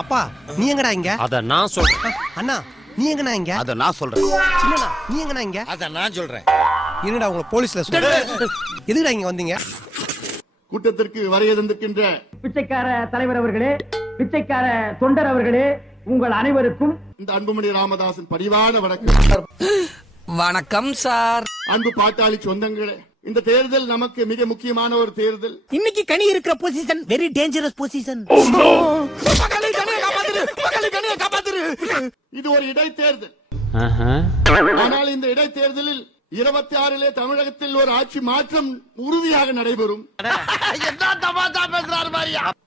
அப்பா நீ எங்கடா இங்க? அத நான் சொல்றேன். அண்ணா நீ எங்கடா இங்க? அத நான் சொல்றேன். சின்னண்ணா நீ எங்கடா இங்க? அத நான் சொல்றேன். இருடா உங்களை போலீஸ்ல சொல்ல எதுக்குடா இங்க வந்தீங்க? கூட்டத்திற்கு வருகை தந்திருக்கின்ற பிச்சைக்கார தலைவர் அவர்களே பிச்சைக்கார தொண்டர் அவர்களே உங்கள் அனைவருக்கும் இந்த அன்புமணி ராமதாசன் பரிவான வணக்கம். வணக்கம் சார். அன்பு பாட்டாளி சொந்தங்களே இந்த தேர்தல் நமக்கு மிக முக்கியமான ஒரு தேர்தல். இன்னைக்கு கனி இருக்கிற பொசிஷன் வெரி டேஞ்சரஸ் பொசிஷன் இது ஒரு இடைத்தேர்தல். ஆனால் இந்த இடைத்தேர்தலில் இருபத்தி ஆறிலே தமிழகத்தில் ஒரு ஆட்சி மாற்றம் உறுதியாக நடைபெறும்.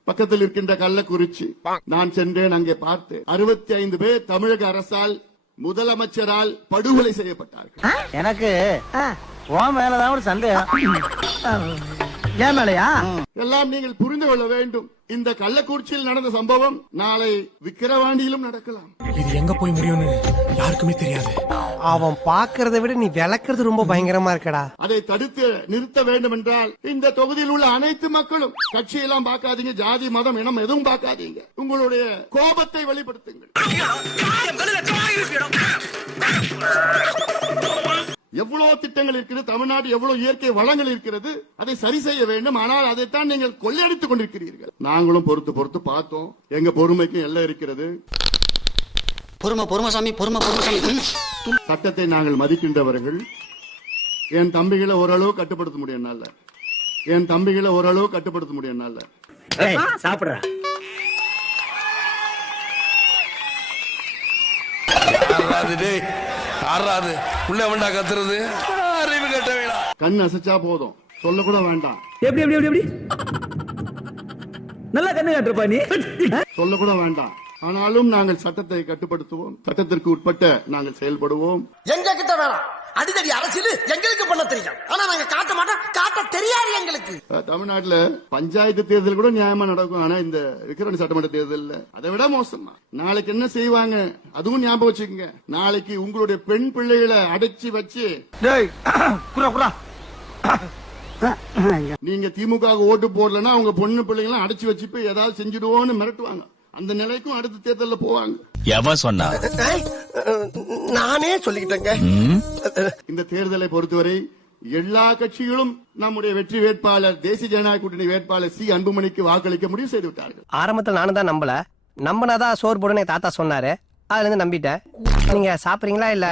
பக்கத்தில் இருக்கின்ற கள்ளக்குறிச்சி நான் சென்றேன் அங்கே பார்த்தேன். அறுபத்தி ஐந்து பேர் தமிழக அரசால் முதலமைச்சரால் படுகொலை செய்யப்பட்டார்கள். எனக்கு உன் மேலதான் ஒரு சந்தேகம். ஏன் மேலையா? எல்லாம் நீங்கள் புரிந்து கொள்ள வேண்டும். இந்த கள்ளக்குறிச்சியில் நடந்த சம்பவம் நாளை விக்கிரவாண்டியிலும் நடக்கலாம். இது எங்க போய் முடியும்னு யாருக்குமே தெரியாது. அவன் பாக்குறத விட நீ விளக்குறது ரொம்ப பயங்கரமா இருக்கடா. அதை தடுத்து நிறுத்த வேண்டும் என்றால் இந்த தொகுதியில் உள்ள அனைத்து மக்களும் கட்சியெல்லாம் பார்க்காதீங்க ஜாதி மதம் இனம் எதுவும் பார்க்காதீங்க. உங்களுடைய கோபத்தை வெளிப்படுத்துங்கள். எவ்வளவு திட்டங்கள் இருக்கிறது தமிழ்நாடு எவ்வளவு இயற்கை வளங்கள் இருக்கிறது அதை சரி செய்ய வேண்டும். ஆனால் அதைத்தான் நீங்கள் கொள்ளையடித்துக் கொண்டிருக்கிறீர்கள். நாங்களும் பொறுத்து பொறுத்து பார்த்தோம். எங்க பொறுமைக்கு எல்லாம் இருக்கிறது. பொறுமை பொறுமை சாமி பொறுமை பொறுமை சாமி. ம். சட்டத்தை நாங்கள் மதிக்கின்றவர்கள். என் தம்பிகளை ஓரளவு கட்டுப்படுத்த முடியும் என்னால. என் தம்பிகளை ஓரளவு கட்டுப்படுத்த முடியும் என்னால. சாப்பிடுற. டேய் ஆறாது. உள்ள வேண்டா கத்துறது. அறிவு கட்ட வேணாம் கண் அசைச்சா போதும். சொல்ல கூட வேண்டாம். எப்படி எப்படி எப்படி எப்படி? நல்லா கண்ணு காட்டுறப்பா நீ. சொல்ல கூட வேண்டாம். ஆனாலும் நாங்கள் சட்டத்தை கட்டுப்படுத்துவோம். சட்டத்திற்கு உட்பட்ட நாங்கள் செயல்படுவோம். எங்க கிட்ட வேணாம். அடிதடி அரசியல் எங்களுக்கு பண்ண தெரியும். ஆனா நாங்க காட்ட மாட்டோம். காட்ட தெரியாது எங்களுக்கு. தமிழ்நாட்டுல பஞ்சாயத்து தேர்தல் கூட நியாயமா நடக்கும். ஆனா இந்த விக்கிரணி சட்டமன்ற தேர்தல்ல அதை விட மோசமா. நாளைக்கு என்ன செய்வாங்க? அதுவும் ஞாபகம் வச்சுக்கோங்க. நாளைக்கு உங்களுடைய பெண் பிள்ளைகளை அடைச்சி வச்சு நீங்க திமுக ஓட்டு போடலன்னா அவங்க பொண்ணு பிள்ளைங்களை அடைச்சு வச்சு போய் ஏதாவது செஞ்சிடுவோம்னு மிரட்டுவாங்க. அந்த நிலைக்கும் அடுத்த தேர்தல்ல போவாங்க. எவன் சொன்னா? நானே சொல்லிக்கிட்டேங்க. இந்த தேர்தலை பொறுத்தவரை எல்லா கட்சிகளும் நம்முடைய வெற்றி வேட்பாளர் தேசிய ஜனநாயக கூட்டணி வேட்பாளர் சி அன்புமணிக்கு வாக்களிக்க முடிவு செய்து விட்டார்கள் ஆரம்பத்துல நானும் தான் நம்பல. நம்பினாதான் போடுன்னு என் தாத்தா சொன்னாரு. அதுல இருந்து நம்பிட்டேன். நீங்க சாப்பிடுறீங்களா இல்ல?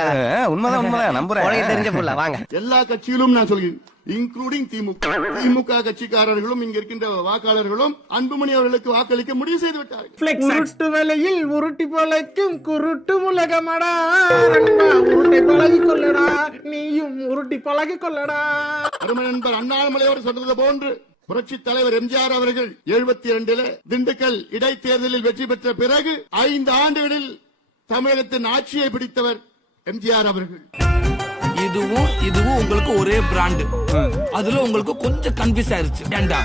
உண்மைதான் உண்மைதான். நம்புறேன். உனக்கு தெரிஞ்ச புள்ள வாங்க. எல்லா கட்சியிலும் நான் சொல்கிறேன் இன்க்ளூடிங் திமுக. திமுக கட்சிக்காரர்களும் இங்க இருக்கின்ற வாக்காளர்களும் அன்புமணி அவர்களுக்கு வாக்களிக்க முடிவு செய்து விட்டார்கள். உருட்டு வேலையில் உருட்டி பொழைக்கும் குருட்டு உலகமடா. உருட்டை பழகி கொள்ளடா. நீயும் உருட்டி பழகி கொள்ளடா. அருமை நண்பர் அண்ணாமலை அவர் சொன்னது போன்று புரட்சி தலைவர் எம்ஜிஆர் அவர்கள் எழுபத்தி இரண்டில் திண்டுக்கல் இடைத்தேர்தலில் வெற்றி பெற்ற பிறகு ஐந்து ஆண்டுகளில் தமிழகத்தின் ஆட்சியை பிடித்தவர் எம்ஜிஆர் அவர்கள். இதுவும் இதுவும் உங்களுக்கு ஒரே பிராண்டு அதுல உங்களுக்கு கொஞ்சம் கன்ஃபியூஸ் ஆயிருச்சு. ஏண்டா?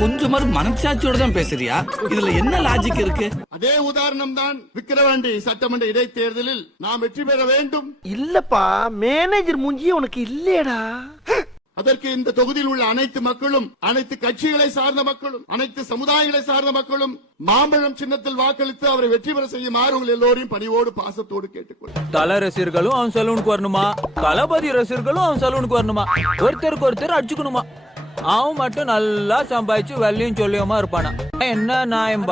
கொஞ்சமாவது மனசாட்சியோட தான் பேசுறியா? இதுல என்ன லாஜிக் இருக்கு? அதே உதாரணம் தான் விக்கிரவாண்டி சட்டமன்ற இடைத்தேர்தலில் நாம் வெற்றி பெற வேண்டும். இல்லப்பா மேனேஜர் மூஞ்சி உனக்கு இல்லையடா. அதற்கு இந்த தொகுதியில் உள்ள அனைத்து மக்களும் அனைத்து கட்சிகளை சார்ந்த மக்களும் அனைத்து சமுதாயங்களை சார்ந்த மக்களும் மாம்பழம் சின்னத்தில் வாக்களித்து அவரை வெற்றி பெற செய்யுமாறு உங்கள் எல்லோரையும் பணிவோடு பாசத்தோடு கேட்டுக்கொள்கிறேன் தல ரசிகர்களும் அவன் சலூனுக்கு வரணுமா? தளபதி ரசிகர்களும் அவன் சலூனுக்கு வரணுமா? ஒருத்தருக்கு ஒருத்தர் அடிச்சுக்கணுமா? அவன் மட்டும் நல்லா சம்பாதிச்சு வெள்ளையும் சொல்லியுமா இருப்பானா? என்ன நியாயம்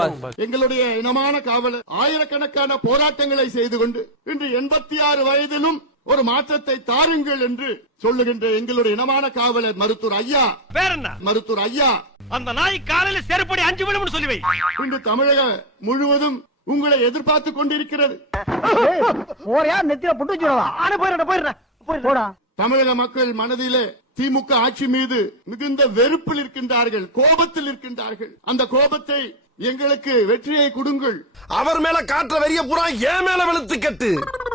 எங்களுடைய இனமான காவலர் ஆயிரக்கணக்கான போராட்டங்களை செய்து கொண்டு இன்று எண்பத்தி ஆறு வயதிலும் ஒரு மாற்றத்தை தாருங்கள் என்று சொல்லுகின்ற எங்களுடைய இனமான காவலர் மருத்துவர் ஐயா. வேற என்ன மருத்துவர் ஐயா. அந்த நாய் காலையில செருப்படி அஞ்சு விழும்னு சொல்லி வை. இன்று தமிழக முழுவதும் உங்களை எதிர்பார்த்து கொண்டிருக்கிறது. தமிழக மக்கள் மனதிலே திமுக ஆட்சி மீது மிகுந்த வெறுப்பில் இருக்கின்றார்கள் கோபத்தில் இருக்கின்றார்கள். அந்த கோபத்தை எங்களுக்கு வெற்றியை கொடுங்கள். அவர் மேல காட்டுற வெறிய பூரா என் மேல வெளுத்து கட்டு.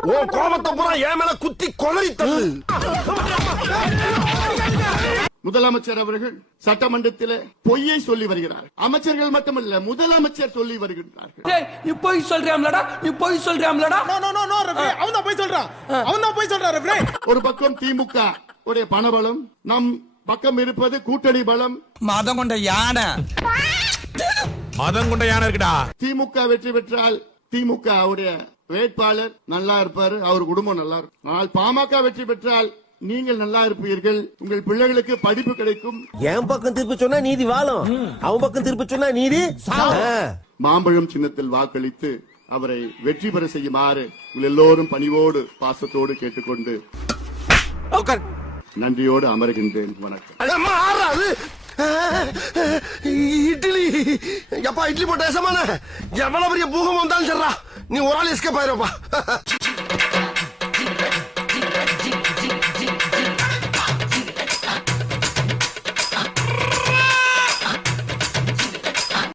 உன் கோபத்தை பூரா என் மேல குத்தி தள்ளு முதலமைச்சர் அவர்கள் சட்டமன்றத்திலே பொய்யை சொல்லி வருகிறார். அமைச்சர்கள் மட்டுமல்ல முதலமைச்சர் சொல்லி வருகின்றார்கள். நீ போய் சொல்றியாம்லடா? நீ போய் சொல்றியாம்லடா? அவன் தான் போய் சொல்றான். அவன் தான் போய் சொல்றான் ரெஃப்ரே. ஒரு பக்கம் திமுக உடைய பணபலம். நம் பக்கம் இருப்பது கூட்டணி பலம். மதம் கொண்ட யானை. மதம் கொண்ட யானை இருக்குடா. திமுக வெற்றி பெற்றால் திமுக உடைய வேட்பாளர் நல்லா இருப்பாரு அவர் குடும்பம் நல்லா இருக்கும். ஆனால் பாமக வெற்றி பெற்றால் நீங்கள் நல்லா இருப்பீர்கள் உங்கள் பிள்ளைகளுக்கு படிப்பு கிடைக்கும். என் பக்கம் திருப்பி சொன்னா நீதி வாழும். அவன் பக்கம் திருப்பி சொன்னா நீதி மாம்பழம் சின்னத்தில் வாக்களித்து அவரை வெற்றி பெற செய்யுமாறு உங்கள் எல்லோரும் பணிவோடு பாசத்தோடு கேட்டுக்கொண்டு நன்றியோடு அமர்கின்றேன். வணக்கம். இட்லி. எப்பா இட்லி போட்ட எசமான எவ்வளவு பெரிய பூகம் வந்தாலும் சரிடா. நீ ஒரு ஆள் எஸ்கேப் ஆயிருப்பா